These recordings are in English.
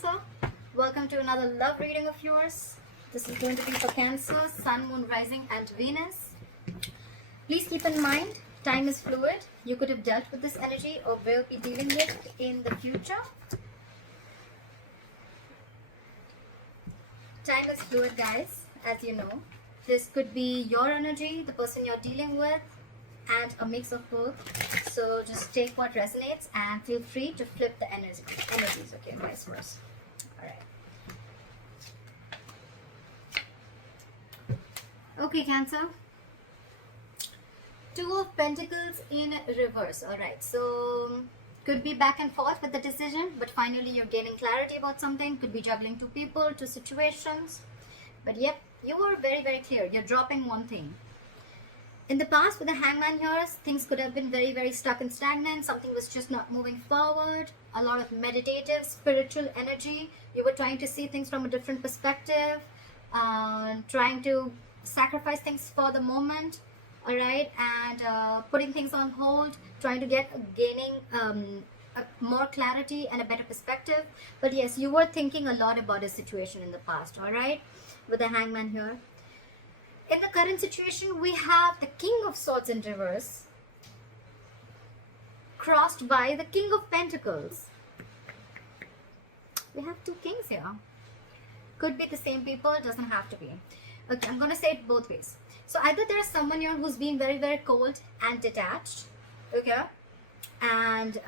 Cancer. Welcome to another love reading of yours. This is going to be for Cancer, Sun, Moon, Rising, and Venus. Please keep in mind, time is fluid. You could have dealt with this energy or will be dealing with in the future. Time is fluid, guys, as you know. This could be your energy, the person you're dealing with, and a mix of both. So just take what resonates and feel free to flip the energies, okay, vice versa. Alright. Okay, Cancer. Two of Pentacles in reverse. Alright, so could be back and forth with the decision, but finally you're gaining clarity about something. Could be juggling two people, two situations. But yep, you are very, very clear. You're dropping one thing. In the past, with the Hangman here, things could have been very, very stuck and stagnant. Something was just not moving forward. A lot of meditative, spiritual energy. You were trying to see things from a different perspective. Trying to sacrifice things for the moment. Alright, and putting things on hold. Trying to gaining more clarity and a better perspective. But yes, you were thinking a lot about a situation in the past. Alright, with the Hangman here. In the current situation, we have the King of Swords in reverse, crossed by the King of Pentacles. We have two kings here. Could be the same people, doesn't have to be. Okay, I'm going to say it both ways. So either there's someone here who's being very, very cold and detached. Okay. And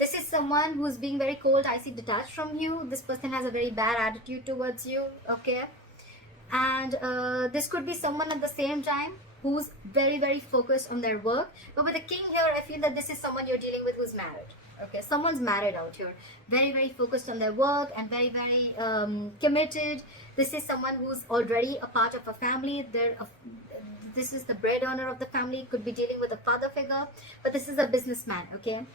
this is someone who's being very cold, icy, detached from you. This person has a very bad attitude towards you. Okay. And this could be someone at the same time who's very, very focused on their work. But with the king here, I feel that this is someone you're dealing with who's married. Okay, someone's married out here. Very, very focused on their work and very, very committed. This is someone who's already a part of a family. This is the bread earner of the family. Could be dealing with a father figure. But this is a businessman, okay?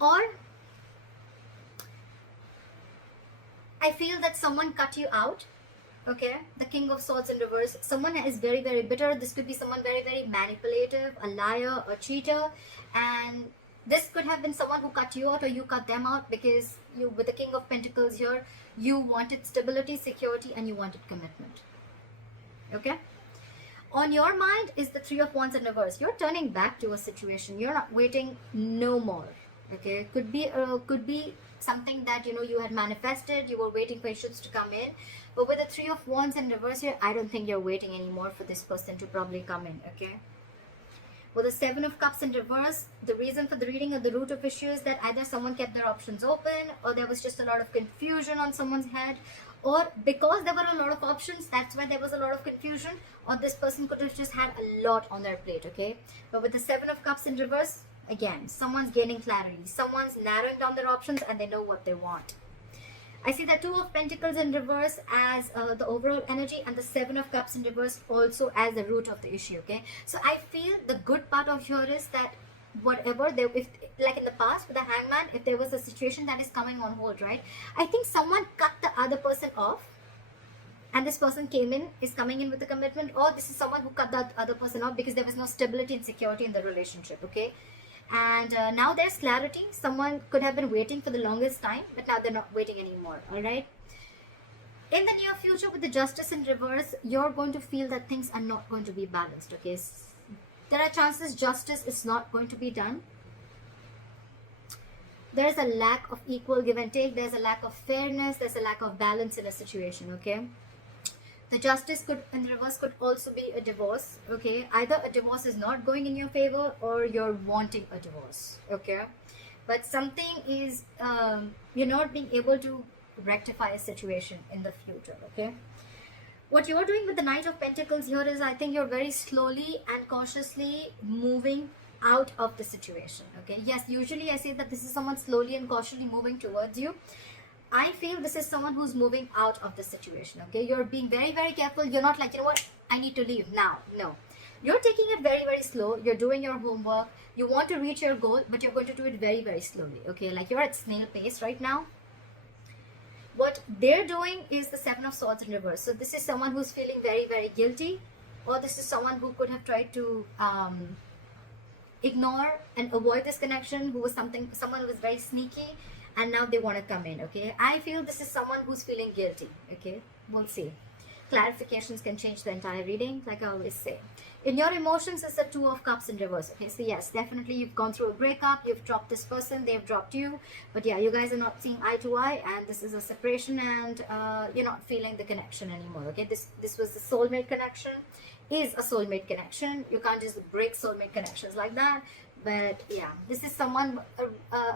Or I feel that someone cut you out. Okay, the King of Swords in reverse. Someone is very, very bitter. This could be someone very, very manipulative, a liar, a cheater. And this could have been someone who cut you out or you cut them out because you, with the King of Pentacles here, you wanted stability, security, and you wanted commitment. Okay? On your mind is the Three of Wands in reverse. You're turning back to a situation. You're not waiting no more. Okay? Could be something that you had manifested. You were waiting for issues to come in. But with the Three of Wands in reverse here, I don't think you're waiting anymore for this person to probably come in. Okay? With the Seven of Cups in reverse, the reason for the reading of the root of issue is that either someone kept their options open, or there was just a lot of confusion on someone's head, or because there were a lot of options, that's why there was a lot of confusion, or this person could have just had a lot on their plate. Okay? But with the Seven of Cups in reverse, again, someone's gaining clarity. Someone's narrowing down their options and they know what they want. I see the Two of Pentacles in reverse as the overall energy, and the Seven of Cups in reverse also as the root of the issue. Okay, so I feel the good part of here is that whatever if like in the past with the Hangman, if there was a situation that is coming on hold, right, I think someone cut the other person off and this person is coming in with a commitment, or this is someone who cut that other person off because there was no stability and security in the relationship. Okay, and now there's clarity. Someone could have been waiting for the longest time, but now they're not waiting anymore. All right. In the near future, with the Justice in reverse, you're going to feel that things are not going to be balanced. Okay. There are chances justice is not going to be done. There's a lack of equal give and take. There's a lack of fairness. There's a lack of balance in a situation. Okay. The Justice in reverse could also be a divorce. Okay, either a divorce is not going in your favor or you're wanting a divorce. Okay, but something is you're not being able to rectify a situation in the future. Okay, what you're doing with the Knight of Pentacles here is, I think you're very slowly and cautiously moving out of the situation. Okay, yes, usually I say that this is someone slowly and cautiously moving towards you. I feel this is someone who's moving out of the situation. Okay, you're being very, very careful. You're not like, what, I need to leave now. No, you're taking it very, very slow. You're doing your homework. You want to reach your goal, but you're going to do it very, very slowly. Okay, like you're at snail pace right now. What they're doing is the Seven of Swords in reverse. So this is someone who's feeling very, very guilty, or this is someone who could have tried to ignore and avoid this connection, someone who was very sneaky and now they want to come in. Okay, I feel this is someone who's feeling guilty. Okay, we'll see. Clarifications can change the entire reading, like I always say. In your emotions is the Two of Cups in reverse. Okay, so yes, definitely you've gone through a breakup, you've dropped this person, they've dropped you, but yeah, you guys are not seeing eye to eye, and this is a separation, and you're not feeling the connection anymore. Okay, this was the soulmate connection, is a soulmate connection. You can't just break soulmate connections like that. But yeah, this is someone,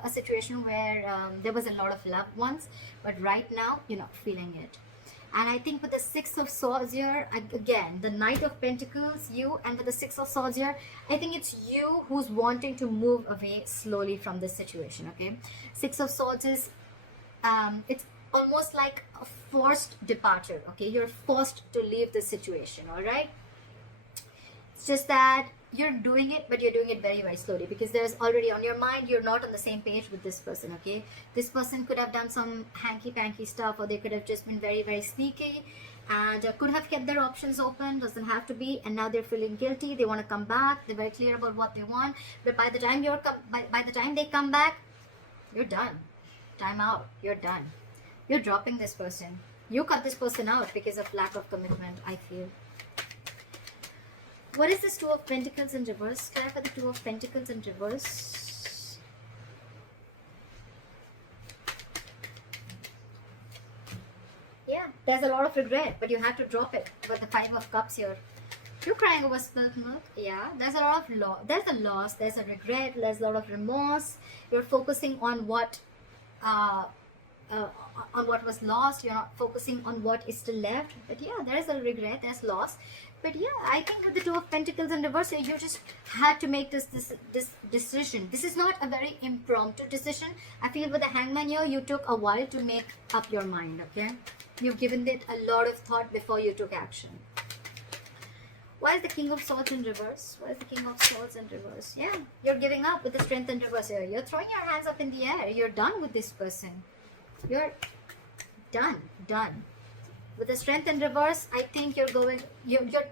a situation where there was a lot of love once, but right now you're not feeling it. And I think with the Six of Swords here, again, the Knight of Pentacles, you, and with the Six of Swords here, I think it's you who's wanting to move away slowly from this situation, okay? Six of Swords is, it's almost like a forced departure, okay? You're forced to leave this situation, all right? It's just that you're doing it, but you're doing it very, very slowly, because there's already on your mind, you're not on the same page with this person, okay? This person could have done some hanky-panky stuff, or they could have just been very, very sneaky, and could have kept their options open, doesn't have to be, and now they're feeling guilty, they want to come back, they're very clear about what they want, but by the time by the time they come back, you're done. Time out. You're done. You're dropping this person. You cut this person out because of lack of commitment, I feel. What is this Two of Pentacles in reverse? Clarify the Two of Pentacles in reverse. Yeah, there's a lot of regret, but you have to drop it. With the Five of Cups here, you're crying over spilt milk. Yeah, there's a lot of there's a loss, there's a regret, there's a lot of remorse. You're focusing on what was lost. You're not focusing on what is still left. But yeah, there is a regret, there's loss. But yeah, I think with the Two of Pentacles in reverse, you just had to make this decision. This is not a very impromptu decision. I feel with the Hangman here, you took a while to make up your mind, okay? You've given it a lot of thought before you took action. Why is the King of Swords in reverse? Why is the King of Swords in reverse? Yeah, you're giving up with the Strength in reverse here. You're throwing your hands up in the air. You're done with this person. You're done. With the Strength in reverse, I think you're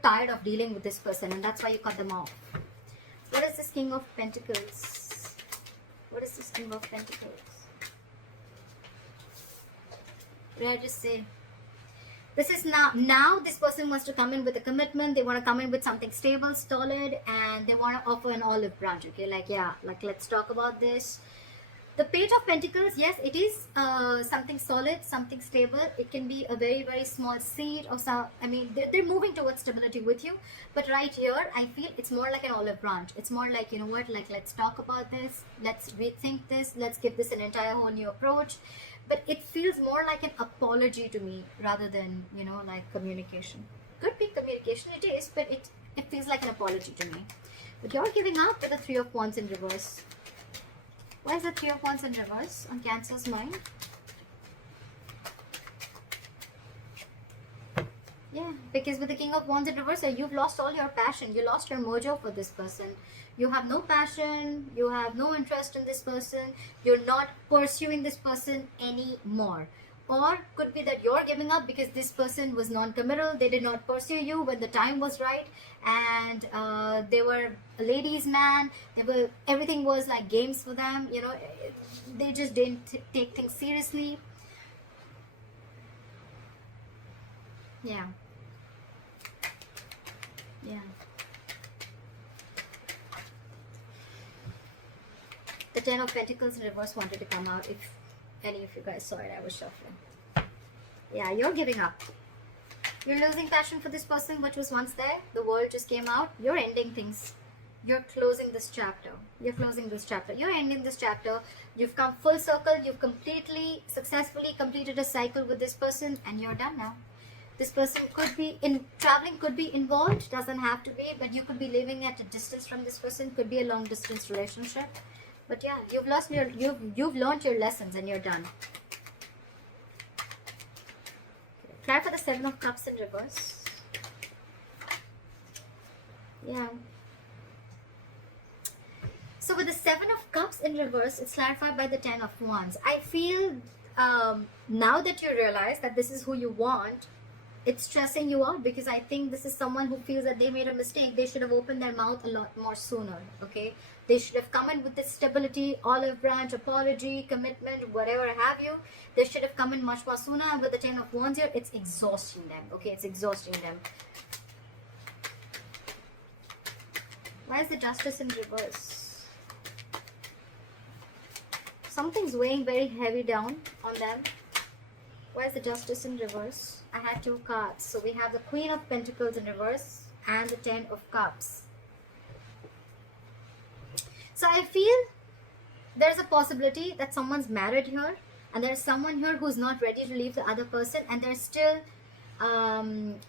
tired of dealing with this person, and that's why you cut them off. What is this King of Pentacles? What is this King of Pentacles? What did I just say? This is now this person wants to come in with a commitment. They want to come in with something stable, solid, and they want to offer an olive branch, okay? Like, yeah, like, let's talk about this. The Page of Pentacles, yes, it is something solid, something stable. It can be a very, very small seed or some, I mean, they're moving towards stability with you. But right here, I feel it's more like an olive branch. It's more like, you know what, like, let's talk about this. Let's rethink this. Let's give this an entire whole new approach. But it feels more like an apology to me rather than, you know, like communication. Could be communication, it is, but it feels like an apology to me. But you're giving up with the Three of Wands in reverse. Why is the Three of Wands in reverse on Cancer's mind? Yeah, because with the King of Wands in reverse, you've lost all your passion. You lost your mojo for this person. You have no passion. You have no interest in this person. You're not pursuing this person anymore. Or could be that you're giving up because this person was non-committal. They did not pursue you when the time was right, and they were a ladies' man. Everything was like games for them. You know, they just didn't take things seriously. Yeah. The Ten of Pentacles in reverse wanted to come out. If any of you guys saw it, I was shuffling. Yeah, you're giving up. You're losing passion for this person which was once there. The world just came out. You're ending things. You're closing this chapter. You're ending this chapter. You've come full circle. You've completely, successfully completed a cycle with this person, and you're done now. This person could be traveling, could be involved, doesn't have to be, but you could be living at a distance from this person. Could be a long distance relationship. But yeah, you've learned your lessons and you're done. Clarify the Seven of Cups in reverse. Yeah. So with the Seven of Cups in reverse, it's clarified by the Ten of Wands. I feel now that you realize that this is who you want, it's stressing you out, because I think this is someone who feels that they made a mistake. They should have opened their mouth a lot more sooner. Okay, they should have come in with this stability, olive branch, apology, commitment, whatever have you. They should have come in much more sooner. And with the 10 of Wands here, it's exhausting them. Okay, it's exhausting them. Why is the Justice in reverse? Something's weighing very heavy down on them. Why is the Justice in reverse? I had two cards. So we have the Queen of Pentacles in reverse and the 10 of Cups. So I feel there's a possibility that someone's married here, and there's someone here who's not ready to leave the other person, and they're still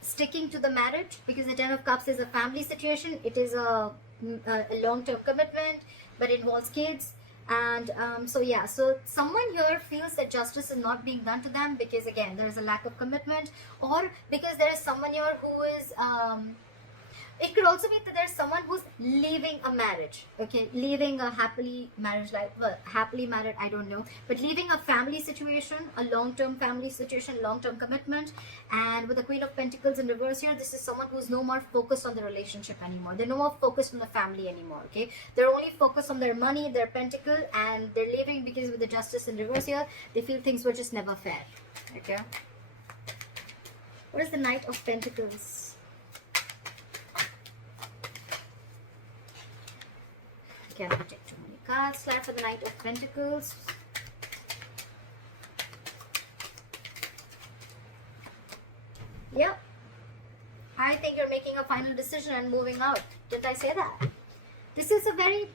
sticking to the marriage, because the 10 of Cups is a family situation. It is a long-term commitment, but it involves kids. And so yeah, so someone here feels that justice is not being done to them, because again there is a lack of commitment, or because there is someone here who is it could also be that there's someone who's leaving a marriage, okay, leaving a happily marriage life, well, happily married, I don't know, but leaving a family situation, a long-term family situation, long-term commitment. And with the Queen of Pentacles in reverse here, this is someone who's no more focused on the relationship anymore. They're no more focused on the family anymore, okay? They're only focused on their money, their pentacle, and they're leaving because with the Justice in reverse here, they feel things were just never fair, okay? What is the Knight of Pentacles? Can't take too many cards. Slide for the Knight of Pentacles. Yep. I think you're making a final decision and moving out. Didn't I say that? This is it's a very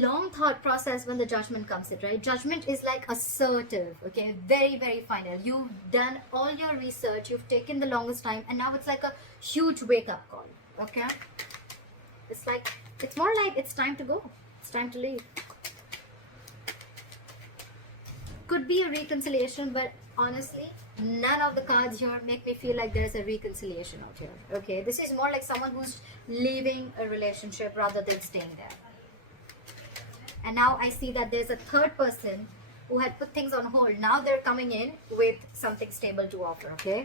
long thought process when the Judgment comes in, right? Judgment is like assertive, okay? Very, very final. You've done all your research. You've taken the longest time. And now it's like a huge wake-up call, okay? It's more like it's time to go. It's time to leave. Could be a reconciliation, but honestly, none of the cards here make me feel like there's a reconciliation out here. Okay, this is more like someone who's leaving a relationship rather than staying there. And now I see that there's a third person who had put things on hold. Now they're coming in with something stable to offer, okay?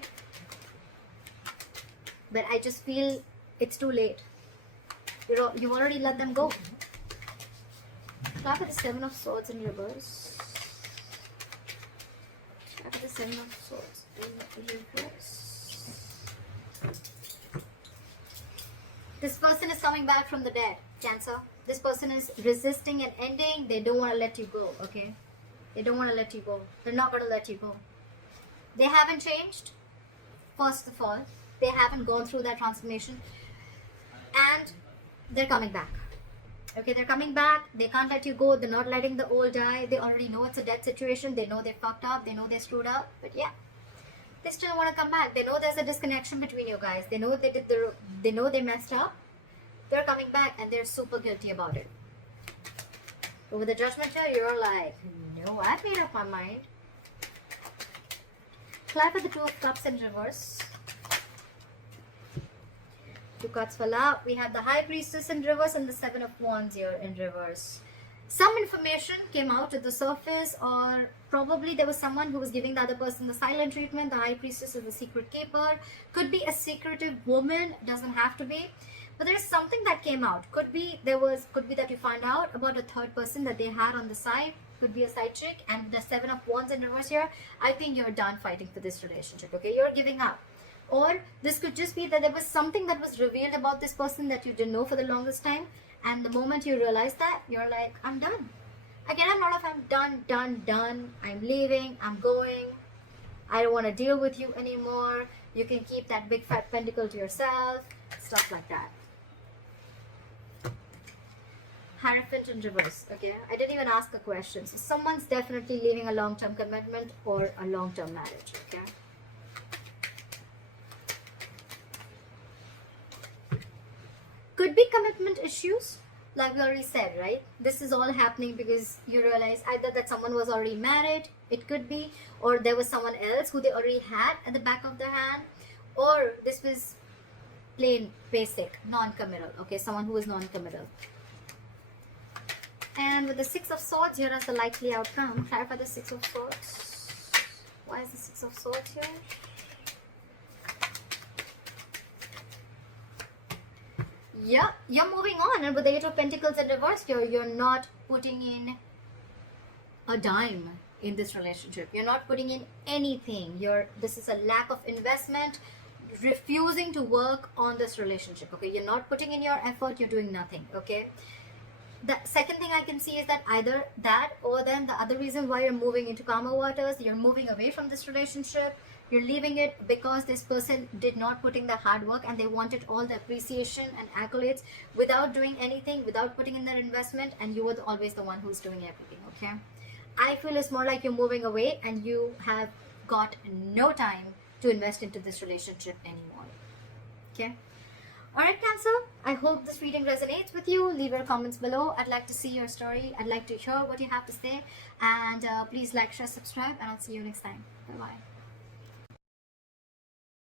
But I just feel it's too late. You've already let them go. Look at the Seven of Swords in reverse. Look at the Seven of Swords in reverse. This person is coming back from the dead, Cancer. This person is resisting and ending. They don't want to let you go, okay? They don't want to let you go. They're not going to let you go. They haven't changed, first of all. They haven't gone through that transformation. And they're coming back. Okay, they're coming back. They can't let you go. They're not letting the old die. They already know it's a dead situation. They know they fucked up. They know they screwed up. But yeah, they still want to come back. They know there's a disconnection between you guys. They know they know they messed up. They're coming back and they're super guilty about it. But with the Judgment here, you're like, no, I made up my mind. Clap at the Two of Cups in reverse. Two cards fell out. We have the High Priestess in reverse and the Seven of Wands here in reverse. Some information came out to the surface, or probably there was someone who was giving the other person the silent treatment. The High Priestess is the secret keeper. Could be a secretive woman. Doesn't have to be. But there's something that came out. Could be that you find out about a third person that they had on the side. Could be a side chick. And the Seven of Wands in reverse here. I think you're done fighting for this relationship. Okay, you're giving up. Or this could just be that there was something that was revealed about this person that you didn't know for the longest time. And the moment you realize that, you're like, I'm done. Again, I'm not I'm done. I'm leaving. I'm going. I don't want to deal with you anymore. You can keep that big fat pentacle to yourself. Stuff like that. Hierophant in reverse. Okay, I didn't even ask a question. So someone's definitely leaving a long-term commitment or a long-term marriage. Okay. Could be commitment issues, like we already said, right? This is all happening because you realize either that someone was already married, it could be, or there was someone else who they already had at the back of their hand, or this was plain, basic, non-committal, okay? Someone who is non-committal. And with the Six of Swords, here is the likely outcome. Clarify the Six of Swords. Why is the Six of Swords here? Yeah, you're moving on, and with the Eight of Pentacles in reverse here, you're not putting in a dime in this relationship. You're not putting in anything. This is a lack of investment, refusing to work on this relationship. Okay, you're not putting in your effort, you're doing nothing. Okay, the second thing I can see is that either that, or then the other reason why you're moving into calmer waters, you're moving away from this relationship, you're leaving it because this person did not put in the hard work and they wanted all the appreciation and accolades without doing anything, without putting in their investment, and you were always the one who's doing everything. Okay, I feel it's more like you're moving away and you have got no time to invest into this relationship anymore. Okay. Alright, Cancer, I hope this reading resonates with you. Leave your comments below. I'd like to see your story. I'd like to hear what you have to say. And please like, share, subscribe, and I'll see you next time. Bye-bye.